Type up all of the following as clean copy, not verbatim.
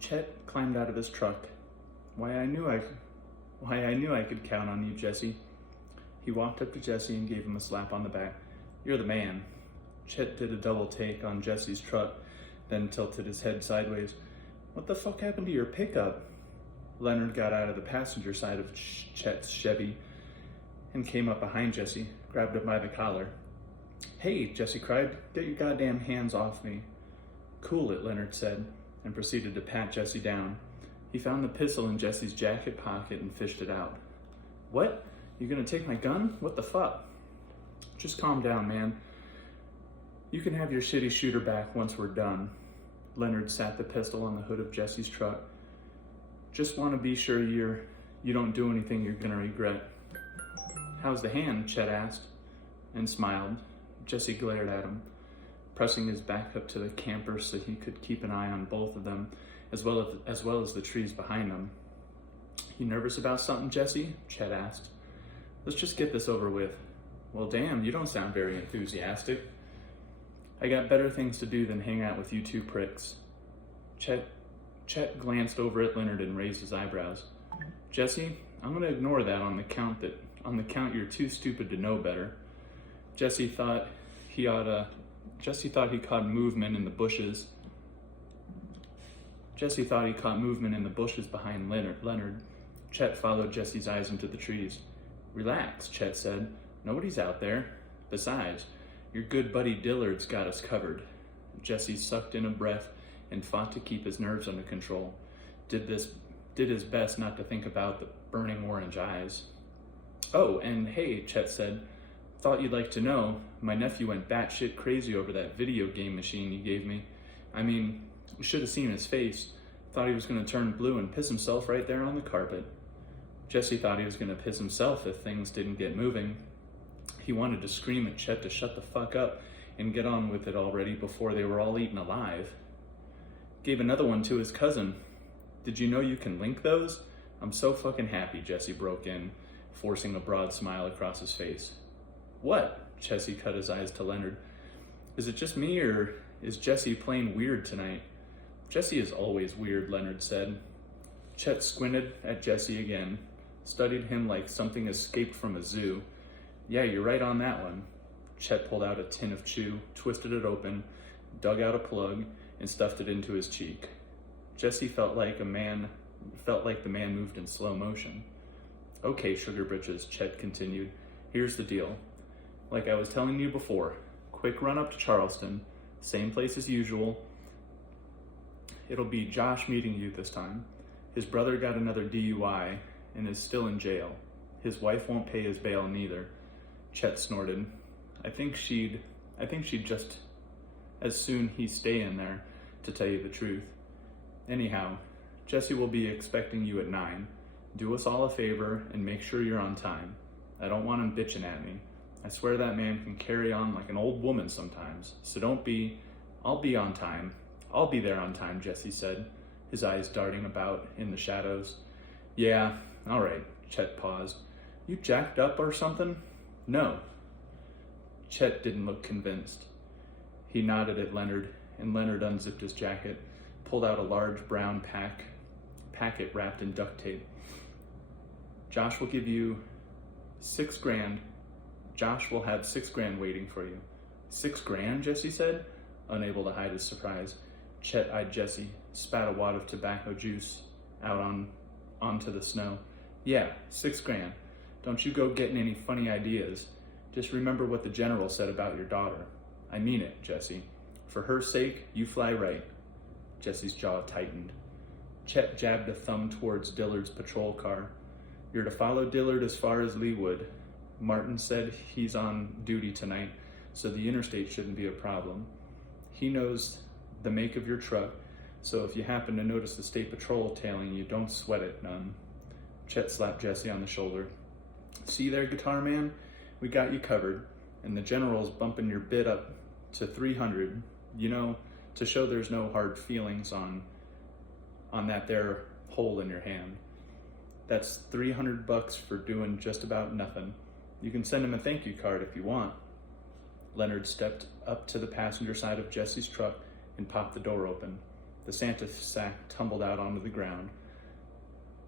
Chet climbed out of his truck. Why I knew I could count on you, Jesse. He walked up to Jesse and gave him a slap on the back. You're the man. Chet did a double take on Jesse's truck, then tilted his head sideways. What the fuck happened to your pickup? Leonard got out of the passenger side of Chet's Chevy and came up behind Jesse, grabbed him by the collar. Hey, Jesse cried, get your goddamn hands off me. Cool it, Leonard said, and proceeded to pat Jesse down. He found the pistol in Jesse's jacket pocket and fished it out. What? You gonna take my gun? What the fuck? Just calm down, man. You can have your shitty shooter back once we're done. Leonard sat the pistol on the hood of Jesse's truck. Just want to be sure you don't do anything you're gonna regret. How's the hand? Chet asked, and smiled. Jesse glared at him, pressing his back up to the camper so he could keep an eye on both of them, as well as the trees behind them. You nervous about something, Jesse? Chet asked. Let's just get this over with. Well, damn, you don't sound very enthusiastic. I got better things to do than hang out with you two pricks. Chet glanced over at Leonard and raised his eyebrows. Jesse, I'm gonna ignore that on the count you're too stupid to know better. Jesse thought he caught movement in the bushes. Jesse thought he caught movement in the bushes behind Leonard. Chet followed Jesse's eyes into the trees. Relax, Chet said. Nobody's out there. Besides, your good buddy Dillard's got us covered. Jesse sucked in a breath and fought to keep his nerves under control. Did his best not to think about the burning orange eyes. Oh, and hey, Chet said, thought you'd like to know, my nephew went batshit crazy over that video game machine you gave me. I mean, you should have seen his face. Thought he was going to turn blue and piss himself right there on the carpet. Jesse thought he was going to piss himself if things didn't get moving. He wanted to scream at Chet to shut the fuck up and get on with it already before they were all eaten alive. Gave another one to his cousin. Did you know you can link those? I'm so fucking happy, Jesse broke in, forcing a broad smile across his face. What? Jesse cut his eyes to Leonard. Is it just me, or is Jesse playing weird tonight? Jesse is always weird, Leonard said. Chet squinted at Jesse again, studied him like something escaped from a zoo. Yeah, you're right on that one. Chet pulled out a tin of chew, twisted it open, dug out a plug, and stuffed it into his cheek. Jesse felt like the man moved in slow motion. Okay, Sugar Britches, Chet continued. Here's the deal. Like I was telling you before, quick run up to Charleston, same place as usual. It'll be Josh meeting you this time. His brother got another DUI and is still in jail. His wife won't pay his bail neither. Chet snorted. I think she'd just as soon he stay in there, to tell you the truth. Anyhow, Jesse will be expecting you at 9. Do us all a favor and make sure you're on time. I don't want him bitching at me. I swear that man can carry on like an old woman sometimes, so I'll be on time. I'll be there on time, Jesse said, his eyes darting about in the shadows. Yeah, all right, Chet paused. You jacked up or something? No. Chet didn't look convinced. He nodded at Leonard, and Leonard unzipped his jacket, pulled out a large brown packet wrapped in duct tape. Josh will give you $6,000. Josh will have $6,000 waiting for you. $6,000, Jesse said, unable to hide his surprise. Chet eyed Jesse, spat a wad of tobacco juice out onto the snow. Yeah, $6,000. Don't you go getting any funny ideas. Just remember what the general said about your daughter. I mean it, Jesse. For her sake, you fly right. Jesse's jaw tightened. Chet jabbed a thumb towards Dillard's patrol car. You're to follow Dillard as far as Leewood. Martin said he's on duty tonight, so the interstate shouldn't be a problem. He knows the make of your truck, so if you happen to notice the state patrol tailing you, don't sweat it none. Chet slapped Jesse on the shoulder. See there, guitar man? We got you covered, and the general's bumping your bid up to 300, to show there's no hard feelings on that there hole in your hand. That's $300 for doing just about nothing. You can send him a thank you card if you want. Leonard stepped up to the passenger side of Jesse's truck and popped the door open. The Santa sack tumbled out onto the ground.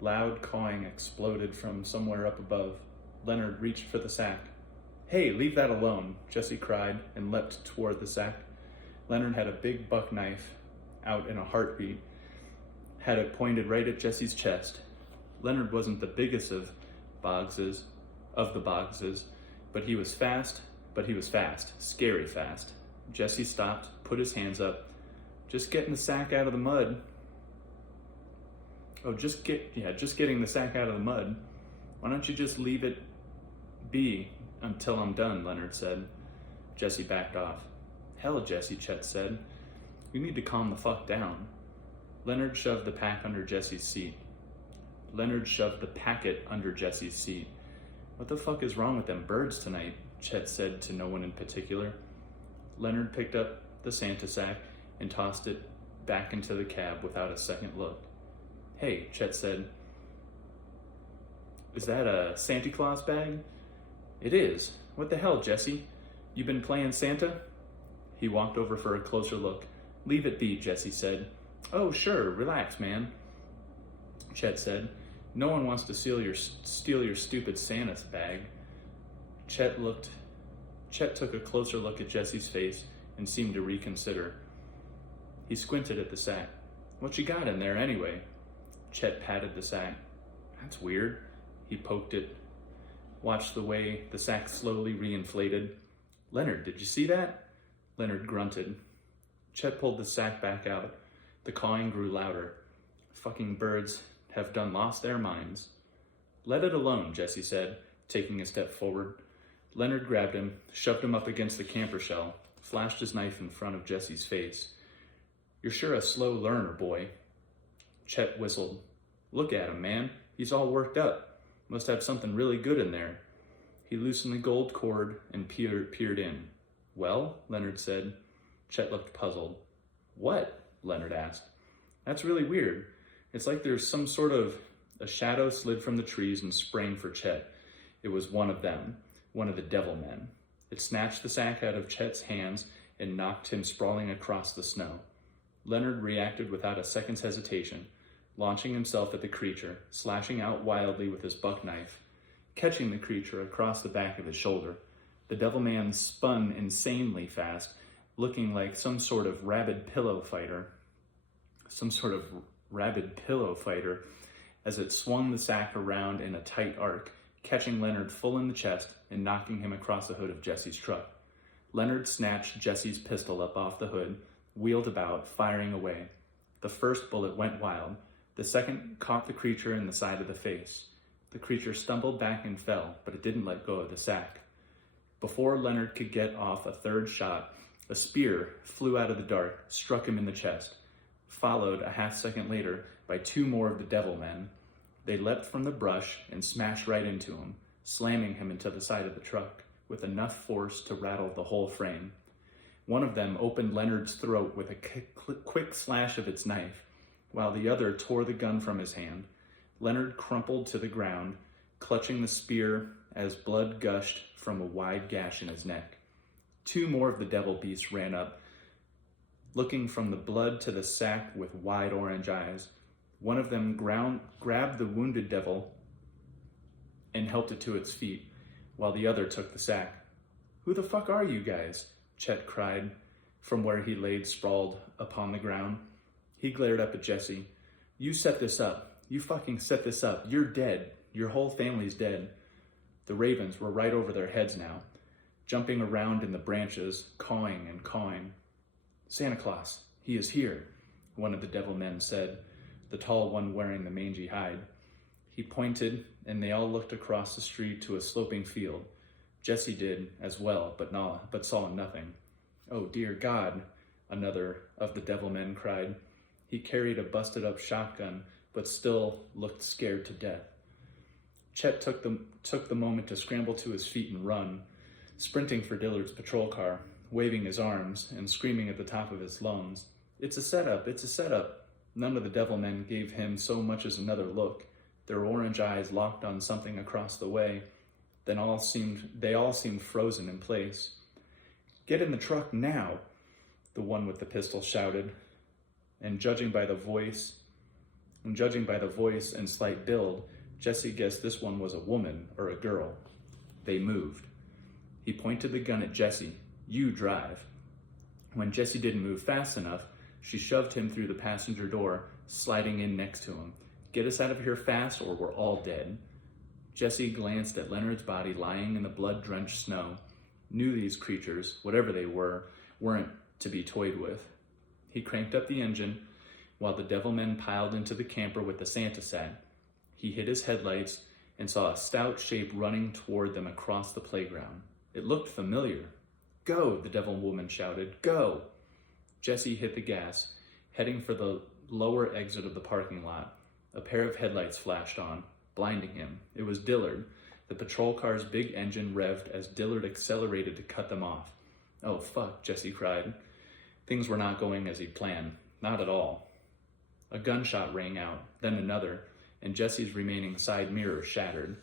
Loud cawing exploded from somewhere up above. Leonard reached for the sack. "Hey, leave that alone," Jesse cried and leapt toward the sack. Leonard had a big buck knife out in a heartbeat, had it pointed right at Jesse's chest. Leonard wasn't the biggest of the Boggses, but he was fast, scary fast. Jesse stopped, put his hands up. "Just getting the sack out of the mud." "Oh, just getting the sack out of the mud. Why don't you just leave it be until I'm done," Leonard said. Jesse backed off. "Hell, Jesse," Chet said. "You need to calm the fuck down." Leonard shoved the packet under Jesse's seat. "What the fuck is wrong with them birds tonight?" Chet said to no one in particular. Leonard picked up the Santa sack and tossed it back into the cab without a second look. "Hey," Chet said. "Is that a Santa Claus bag?" "It is. What the hell, Jesse? You been playing Santa?" He walked over for a closer look. "Leave it be," Jesse said. "Oh, sure, relax, man," Chet said. "No one wants to steal your stupid Santa's bag." Chet took a closer look at Jesse's face and seemed to reconsider. He squinted at the sack. "What you got in there, anyway?" Chet patted the sack. "That's weird." He poked it, watched the way the sack slowly reinflated. "Leonard, did you see that?" Leonard grunted. Chet pulled the sack back out. The cawing grew louder. "Fucking birds have done lost their minds." "Let it alone," Jesse said, taking a step forward. Leonard grabbed him, shoved him up against the camper shell, flashed his knife in front of Jesse's face. "You're sure a slow learner, boy." Chet whistled. "Look at him, man. He's all worked up. Must have something really good in there." He loosened the gold cord and peered in. "Well?" Leonard said. Chet looked puzzled. "What?" Leonard asked. "That's really weird. It's like there's some sort of..." A shadow slid from the trees and sprang for Chet. It was one of them, one of the devil men. It snatched the sack out of Chet's hands and knocked him sprawling across the snow. Leonard reacted without a second's hesitation, launching himself at the creature, slashing out wildly with his buck knife, catching the creature across the back of his shoulder. The devil man spun insanely fast, looking like some sort of rabid pillow fighter as it swung the sack around in a tight arc, catching Leonard full in the chest and knocking him across the hood of Jesse's truck. Leonard snatched Jesse's pistol up off the hood, wheeled about, firing away. The first bullet went wild. The second caught the creature in the side of the face. The creature stumbled back and fell, but it didn't let go of the sack. Before Leonard could get off a third shot, a spear flew out of the dark, struck him in the chest, followed a half-second later by two more of the devil men. They leapt from the brush and smashed right into him, slamming him into the side of the truck with enough force to rattle the whole frame. One of them opened Leonard's throat with a quick slash of its knife, while the other tore the gun from his hand. Leonard crumpled to the ground, clutching the spear as blood gushed from a wide gash in his neck. Two more of the devil beasts ran up, looking from the blood to the sack with wide orange eyes. One of them grabbed the wounded devil and helped it to its feet, while the other took the sack. "Who the fuck are you guys?" Chet cried from where he laid sprawled upon the ground. He glared up at Jesse. "You set this up. You fucking set this up. You're dead. Your whole family's dead." The ravens were right over their heads now, jumping around in the branches, cawing and cawing. "Santa Claus, he is here," one of the devil men said, the tall one wearing the mangy hide. He pointed, and they all looked across the street to a sloping field. Jesse did as well, but saw nothing. "Oh, dear God," another of the devil men cried. He carried a busted-up shotgun, but still looked scared to death. Chet took the moment to scramble to his feet and run, sprinting for Dillard's patrol car, waving his arms and screaming at the top of his lungs. "It's a setup! It's a setup!" None of the devil men gave him so much as another look. Their orange eyes locked on something across the way. Then they all seemed frozen in place. "Get in the truck now," the one with the pistol shouted. and judging by the voice and slight build, Jesse guessed this one was a woman or a girl. They moved. He pointed the gun at Jesse. You drive. When Jesse didn't move fast enough, she shoved him through the passenger door, sliding in next to him. Get us out of here fast or we're all dead. Jesse glanced at Leonard's body lying in the blood-drenched snow, knew these creatures, whatever they were, weren't to be toyed with. He cranked up the engine while the devil men piled into the camper with the Santa set. He hit his headlights and saw a stout shape running toward them across the playground. It looked familiar. Go, the devil woman shouted. Go! Jesse hit the gas, heading for the lower exit of the parking lot. A pair of headlights flashed on, blinding him. It was Dillard. The patrol car's big engine revved as Dillard accelerated to cut them off. Oh, fuck, Jesse cried. Things were not going as he'd planned. Not at all. A gunshot rang out, then another, and Jesse's remaining side mirror shattered.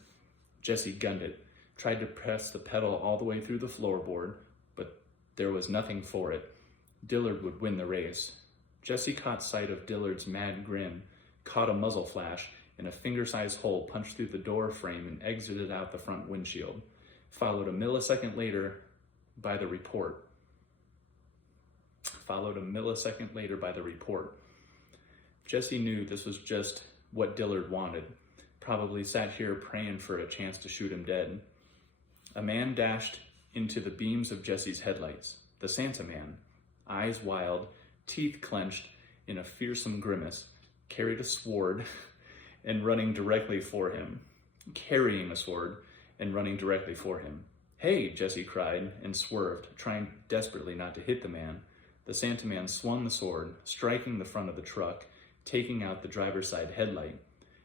Jesse gunned it, tried to press the pedal all the way through the floorboard, but there was nothing for it. Dillard would win the race. Jesse caught sight of Dillard's mad grin, caught a muzzle flash, and a finger-sized hole punched through the door frame and exited out the front windshield, followed a millisecond later by the report. Jesse knew this was just what Dillard wanted, probably sat here praying for a chance to shoot him dead. A man dashed into the beams of Jesse's headlights, the Santa Man, eyes wild, teeth clenched in a fearsome grimace, carried a sword and running directly for him. Carrying a sword and running directly for him. Hey, Jesse cried and swerved, trying desperately not to hit the man. The Santa Man swung the sword, striking the front of the truck, taking out the driver's side headlight.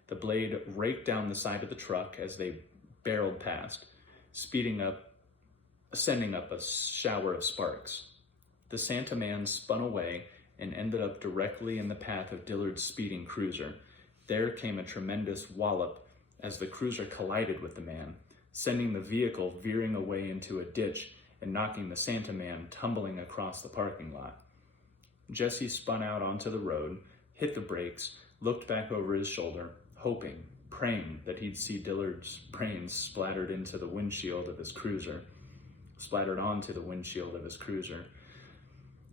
The blade raked down the side of the truck as they barreled past, sending up a shower of sparks. The Santa Man spun away and ended up directly in the path of Dillard's speeding cruiser. There came a tremendous wallop as the cruiser collided with the man, sending the vehicle veering away into a ditch and knocking the Santa Man tumbling across the parking lot. Jesse spun out onto the road, hit the brakes, looked back over his shoulder, hoping, praying that he'd see Dillard's brains splattered onto the windshield of his cruiser.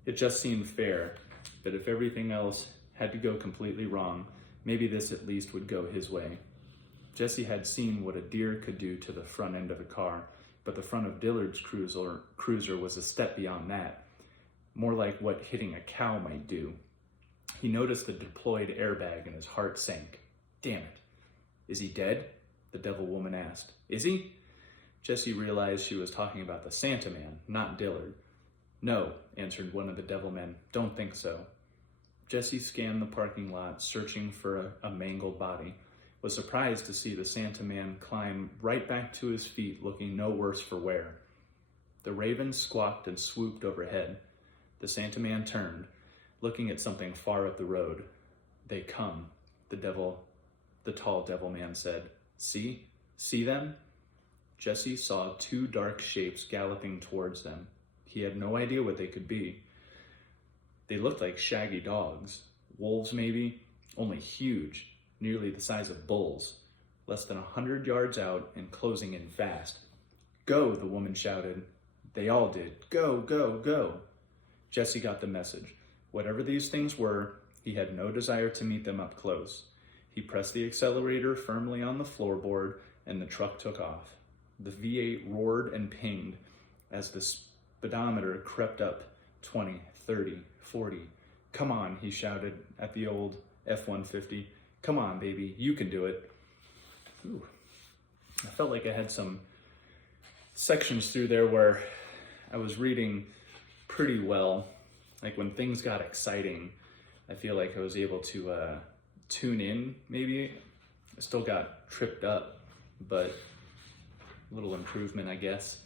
It just seemed fair that if everything else had to go completely wrong, maybe this at least would go his way. Jesse had seen what a deer could do to the front end of a car, but the front of Dillard's cruiser was a step beyond that, more like what hitting a cow might do. He noticed the deployed airbag and his heart sank. Damn it. Is he dead? The devil woman asked. Is he? Jesse realized she was talking about the Santa Man, not Dillard. No, answered one of the devil men. Don't think so. Jesse scanned the parking lot, searching for a mangled body, was surprised to see the Santa Man climb right back to his feet, looking no worse for wear. The raven squawked and swooped overhead. The Santa Man turned, looking at something far up the road. They come, the tall devil man said. See them? Jesse saw two dark shapes galloping towards them. He had no idea what they could be. They looked like shaggy dogs. Wolves, maybe, only huge, nearly the size of bulls, less than 100 yards out and closing in fast. Go, the woman shouted. They all did. Go, go, go. Jesse got the message. Whatever these things were, he had no desire to meet them up close. He pressed the accelerator firmly on the floorboard and the truck took off. The V8 roared and pinged as the speedometer crept up 20, 30, 40. Come on, he shouted at the old F-150. Come on, baby, you can do it. Ooh. I felt like I had some sections through there where I was reading pretty well. Like when things got exciting, I feel like I was able to tune in, maybe. I still got tripped up, but a little improvement, I guess.